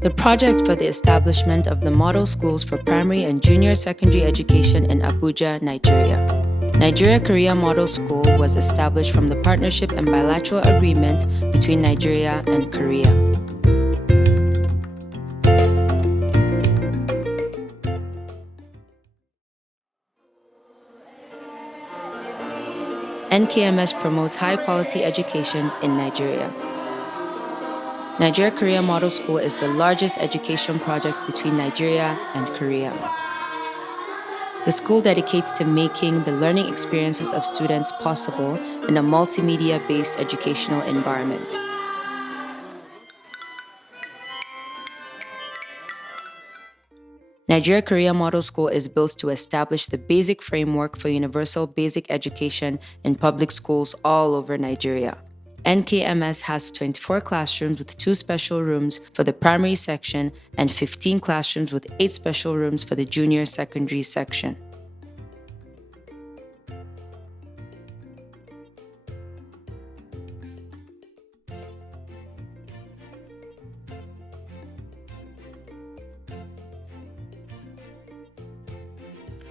The project for the establishment of the model schools for primary and junior secondary education in Abuja, Nigeria. Nigeria-Korea Model School was established from the partnership and bilateral agreement between Nigeria and Korea. NKMS promotes high-quality education in Nigeria. Nigeria-Korea Model School is the largest education project between Nigeria and Korea. The school dedicates to making the learning experiences of students possible in a multimedia-based educational environment. Nigeria-Korea Model School is built to establish the basic framework for universal basic education in public schools all over Nigeria. NKMS has 24 classrooms with 2 special rooms for the primary section and 15 classrooms with 8 special rooms for the junior secondary section.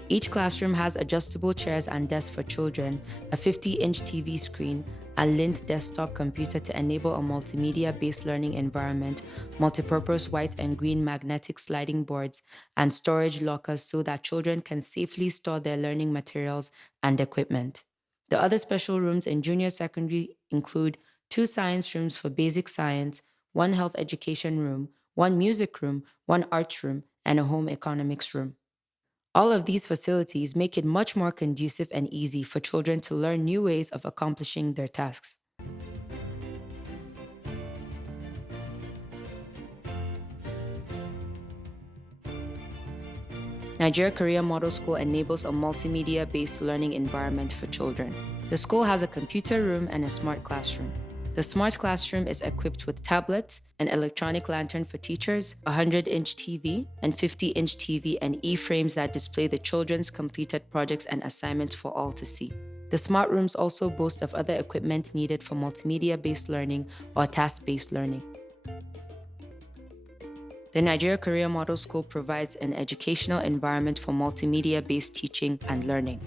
Each classroom has adjustable chairs and desks for children, a 50-inch TV screen, a lint desktop computer to enable a multimedia-based learning environment, multipurpose white and green magnetic sliding boards, and storage lockers so that children can safely store their learning materials and equipment. The other special rooms in junior secondary include 2 science rooms for basic science, 1 health education room, 1 music room, 1 arts room, and a home economics room. All of these facilities make it much more conducive and easy for children to learn new ways of accomplishing their tasks. Nigeria-Korea Model School enables a multimedia-based learning environment for children. The school has a computer room and a smart classroom. The smart classroom is equipped with tablets, an electronic lantern for teachers, a 100-inch TV, and 50-inch TV and E-frames that display the children's completed projects and assignments for all to see. The smart rooms also boast of other equipment needed for multimedia-based learning or task-based learning. The Nigeria-Korea Model School provides an educational environment for multimedia-based teaching and learning.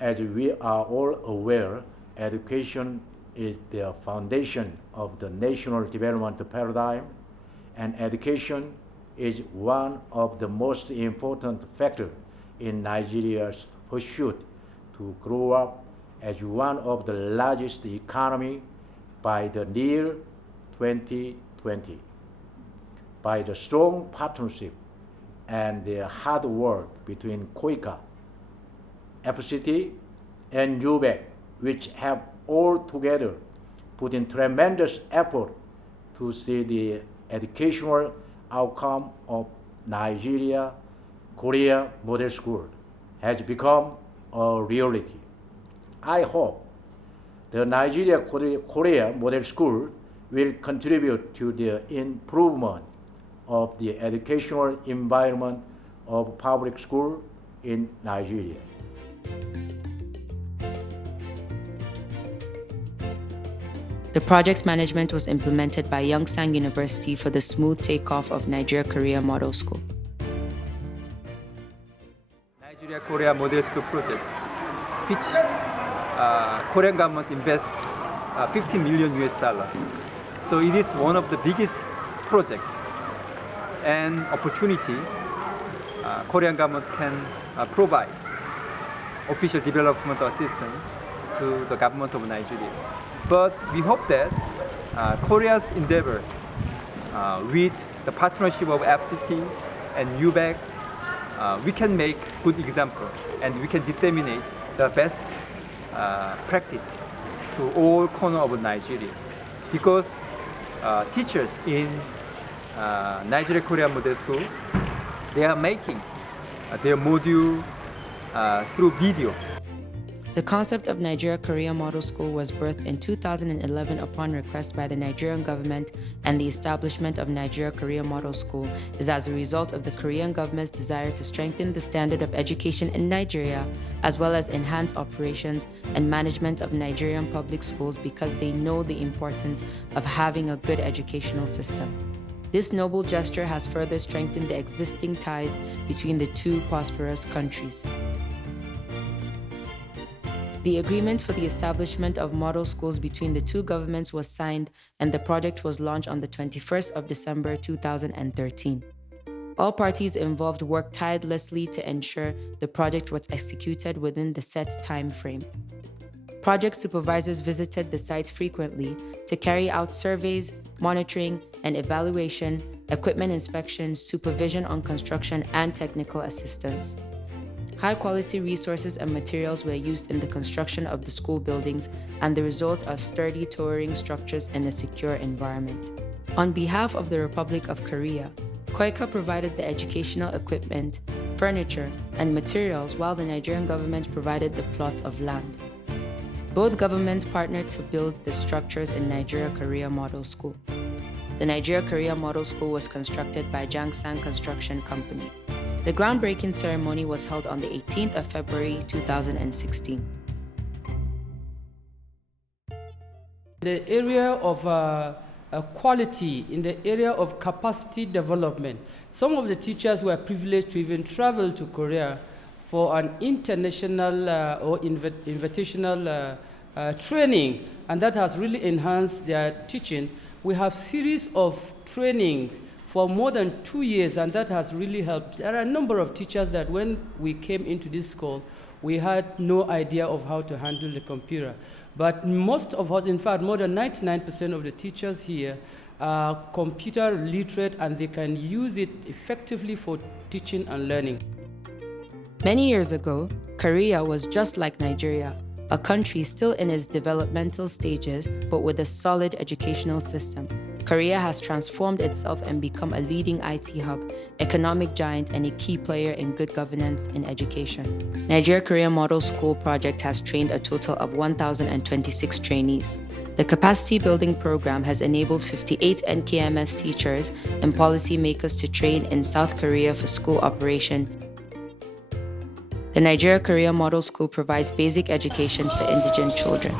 As we are all aware, education is the foundation of the national development paradigm, and education is one of the most important factors in Nigeria's pursuit to grow up as one of the largest economies by the year 2020. By the strong partnership and the hard work between KOICA, FCT, and UBEC, which have all together put in tremendous effort to see the educational outcome of Nigeria-Korea Model School has become a reality. I hope the Nigeria-Korea Model School will contribute to the improvement of the educational environment of public school in Nigeria. The project's management was implemented by Youngsang University for the smooth takeoff of Nigeria-Korea Model School. Nigeria-Korea Model School project, which Korean government invest 50 million US dollar. So it is one of the biggest projects and opportunity Korean government can provide official development assistance to the government of Nigeria. But we hope that Korea's endeavor with the partnership of FCT and UBEC, we can make good example and we can disseminate the best practice to all corners of Nigeria. Because teachers in Nigeria-Korea Model School, they are making their module through video. The concept of Nigeria Korea Model School was birthed in 2011 upon request by the Nigerian government, and the establishment of Nigeria Korea Model School is as a result of the Korean government's desire to strengthen the standard of education in Nigeria, as well as enhance operations and management of Nigerian public schools because they know the importance of having a good educational system. This noble gesture has further strengthened the existing ties between the two prosperous countries. The agreement for the establishment of model schools between the two governments was signed, and the project was launched on the 21st of December 2013. All parties involved worked tirelessly to ensure the project was executed within the set time frame. Project supervisors visited the site frequently to carry out surveys, monitoring and evaluation, equipment inspections, supervision on construction, and technical assistance. High-quality resources and materials were used in the construction of the school buildings, and the results are sturdy towering structures in a secure environment. On behalf of the Republic of Korea, KOICA provided the educational equipment, furniture, and materials, while the Nigerian government provided the plots of land. Both governments partnered to build the structures in Nigeria Korea Model School. The Nigeria Korea Model School was constructed by Jangsang Construction Company. The groundbreaking ceremony was held on the 18th of February 2016. The area of quality, in the area of capacity development, some of the teachers were privileged to even travel to Korea for an international or invitational training, and that has really enhanced their teaching. We have series of trainings for more than 2 years, and that has really helped. There are a number of teachers that when we came into this school, we had no idea of how to handle the computer. But most of us, in fact, more than 99% of the teachers here are computer literate, and they can use it effectively for teaching and learning. Many years ago, Korea was just like Nigeria, a country still in its developmental stages, but with a solid educational system. Korea has transformed itself and become a leading IT hub, economic giant, and a key player in good governance in education. Nigeria Korea Model School project has trained a total of 1,026 trainees. The capacity building program has enabled 58 NKMS teachers and policymakers to train in South Korea for school operation. The Nigeria Korea Model School provides basic education to indigent children.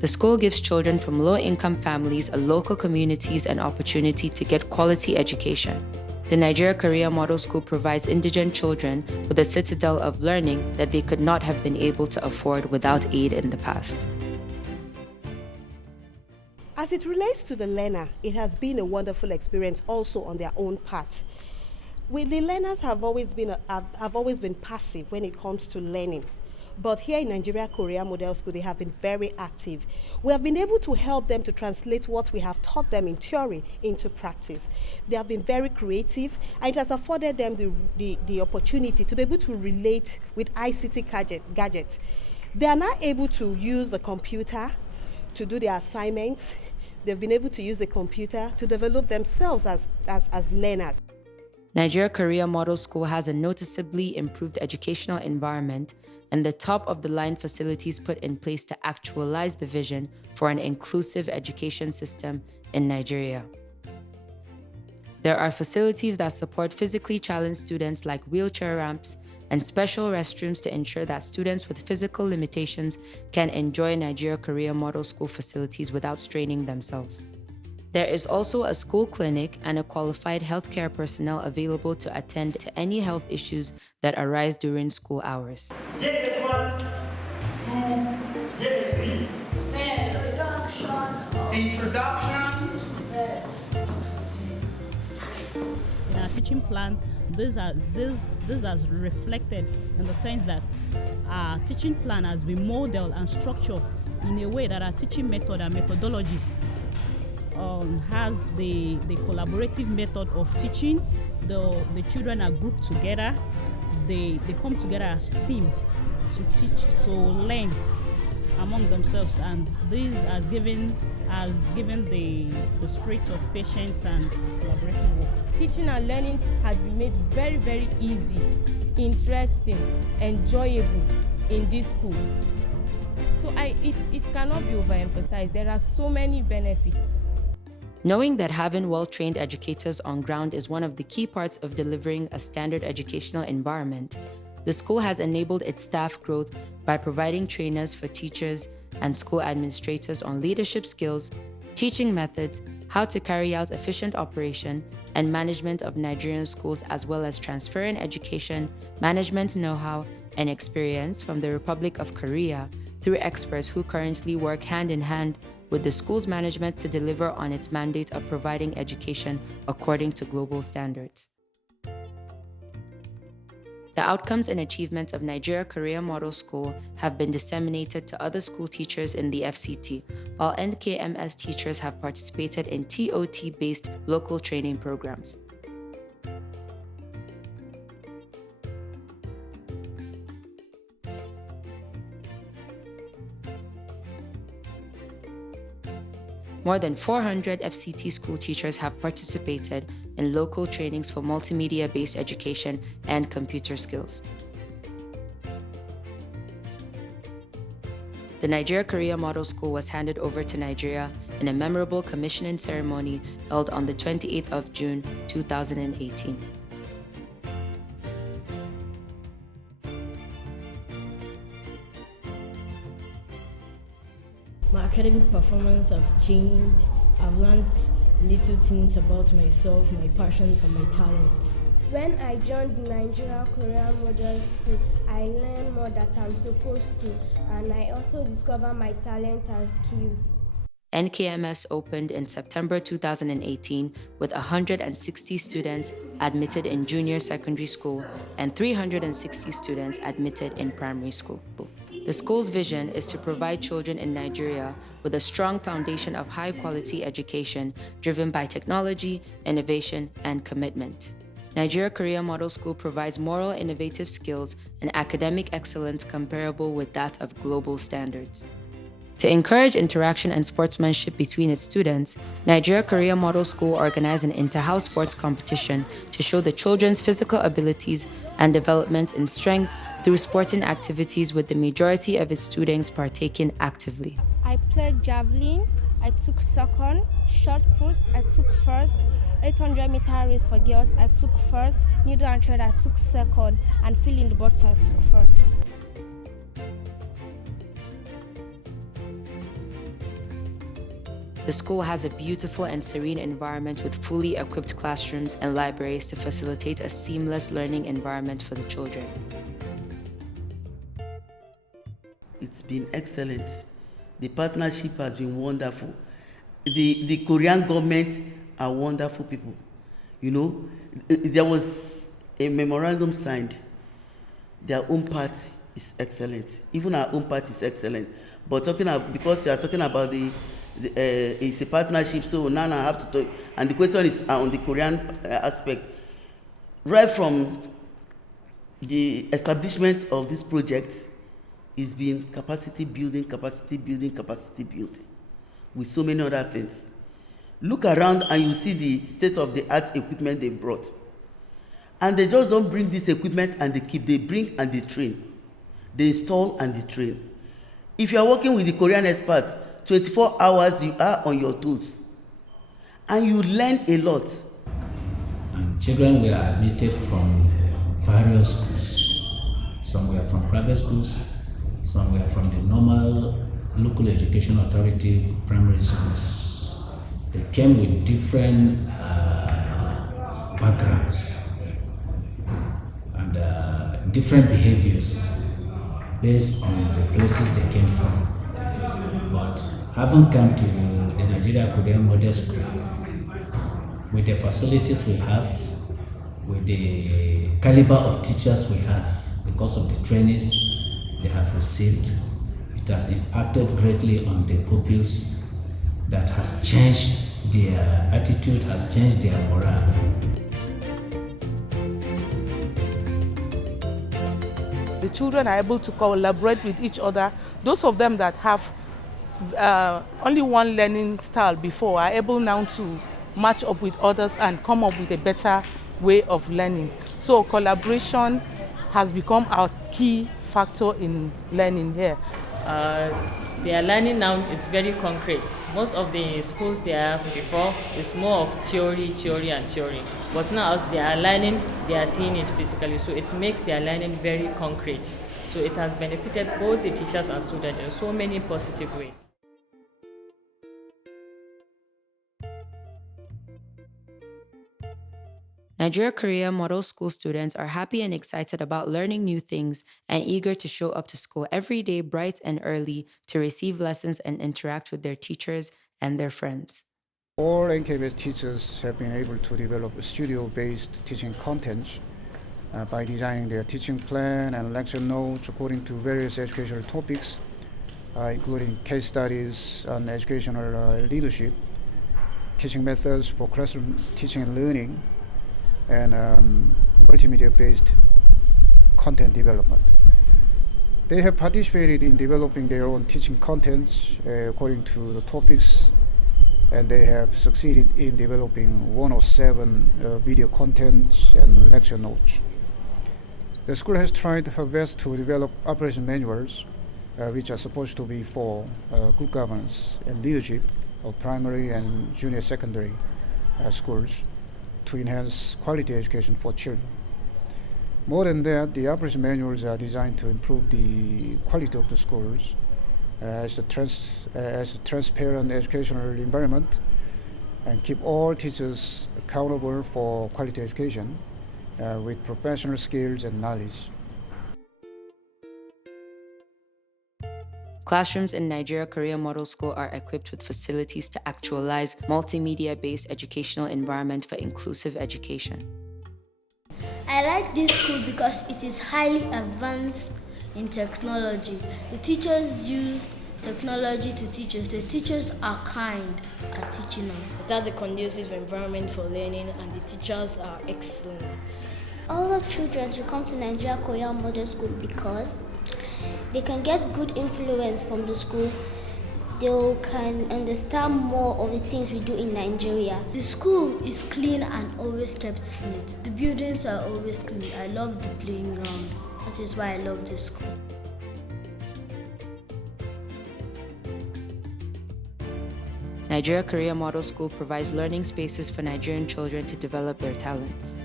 The school gives children from low-income families and local communities an opportunity to get quality education. The Nigeria Korea Model School provides indigent children with a citadel of learning that they could not have been able to afford without aid in the past. As it relates to the learner, it has been a wonderful experience also on their own part. The learners have always been passive when it comes to learning. But here in Nigeria Korea Model School, they have been very active. We have been able to help them to translate what we have taught them in theory into practice. They have been very creative, and it has afforded them the opportunity to be able to relate with ICT gadgets. They are now able to use the computer to do their assignments. They've been able to use the computer to develop themselves as learners. Nigeria Korea Model School has a noticeably improved educational environment and the top-of-the-line facilities put in place to actualize the vision for an inclusive education system in Nigeria. There are facilities that support physically challenged students like wheelchair ramps and special restrooms to ensure that students with physical limitations can enjoy Nigeria Korea Model School facilities without straining themselves. There is also a school clinic and a qualified healthcare personnel available to attend to any health issues that arise during school hours. JS1 to JS3. Introduction. In our teaching plan, this has reflected in the sense that our teaching plan has been modeled and structured in a way that our teaching method and methodologies has the collaborative method of teaching. The children are grouped together. They come together as team to teach, to learn, among themselves, and this has given the spirit of patience and collaborative work. Teaching and learning has been made very, very easy, interesting, enjoyable in this school. So it cannot be overemphasized. There are so many benefits. Knowing that having well-trained educators on ground is one of the key parts of delivering a standard educational environment, the school has enabled its staff growth by providing trainers for teachers and school administrators on leadership skills, teaching methods, how to carry out efficient operation, and management of Nigerian schools, as well as transferring education, management know-how, and experience from the Republic of Korea through experts who currently work hand in hand with the school's management to deliver on its mandate of providing education according to global standards. The outcomes and achievements of Nigeria-Korea Model School have been disseminated to other school teachers in the FCT, while NKMS teachers have participated in TOT-based local training programs. More than 400 FCT school teachers have participated in local trainings for multimedia-based education and computer skills. The Nigeria-Korea Model School was handed over to Nigeria in a memorable commissioning ceremony held on the 28th of June, 2018. My academic performance have changed. I've learned little things about myself, my passions and my talents. When I joined the Nigeria-Korea Model School, I learned more that I'm supposed to, and I also discovered my talent and skills. NKMS opened in September 2018 with 160 students admitted in junior secondary school and 360 students admitted in primary school. The school's vision is to provide children in Nigeria with a strong foundation of high-quality education driven by technology, innovation, and commitment. Nigeria-Korea Model School provides moral innovative skills and academic excellence comparable with that of global standards. To encourage interaction and sportsmanship between its students, Nigeria-Korea Model School organized an inter-house sports competition to show the children's physical abilities and development in strength through sporting activities, with the majority of its students partaking actively. I played javelin, I took second, shot put, I took first, 800-meter race for girls, I took first, needle and thread, I took second, and filling the bottle, I took first. The school has a beautiful and serene environment with fully equipped classrooms and libraries to facilitate a seamless learning environment for the children. It's been excellent. The partnership has been wonderful. The Korean government are wonderful people. You know, there was a memorandum signed. Their own part is excellent. Even our own part is excellent. But because you are talking about it's a partnership, so now I have to talk. And the question is on the Korean aspect. Right from the establishment of this project, it's been capacity building, with so many other things. Look around and you see the state-of-the-art equipment they brought. And they just don't bring this equipment and they bring and they train. They install and they train. If you are working with the Korean experts, 24 hours you are on your toes. And you learn a lot. And children were admitted from various schools. Some were from private schools, some were from the normal local education authority primary schools. They came with different backgrounds and different behaviors based on the places they came from. But having come to the Nigeria-Korea Model School, with the facilities we have, with the caliber of teachers we have, because of the trainings they have received, it has impacted greatly on the pupils. That has changed their attitude, has changed their morale. The children are able to collaborate with each other. Those of them that have only one learning style before are able now to match up with others and come up with a better way of learning. So collaboration has become our key factor in learning here. Their learning now is very concrete. Most of the schools they have before is more of theory. But now as they are learning, they are seeing it physically. So it makes their learning very concrete. So it has benefited both the teachers and students in so many positive ways. Nigeria Korea Model School students are happy and excited about learning new things and eager to show up to school every day bright and early to receive lessons and interact with their teachers and their friends. All NK-based teachers have been able to develop studio-based teaching content by designing their teaching plan and lecture notes according to various educational topics, including case studies on educational leadership, teaching methods for classroom teaching and learning, and multimedia-based content development. They have participated in developing their own teaching contents according to the topics, and they have succeeded in developing 107 video contents and lecture notes. The school has tried her best to develop operation manuals, which are supposed to be for good governance and leadership of primary and junior secondary schools, to enhance quality education for children. More than that, the operation manuals are designed to improve the quality of the schools as a transparent educational environment and keep all teachers accountable for quality education with professional skills and knowledge. Classrooms in Nigeria Korea Model School are equipped with facilities to actualize multimedia-based educational environment for inclusive education. I like this school because it is highly advanced in technology. The teachers use technology to teach us. The teachers are kind at teaching us. It has a conducive environment for learning and the teachers are excellent. All the children should come to Nigeria Korea Model School because they can get good influence from the school. They can understand more of the things we do in Nigeria. The school is clean and always kept neat. The buildings are always clean. I love the playing ground. That is why I love this school. Nigeria Korea Model School provides learning spaces for Nigerian children to develop their talents.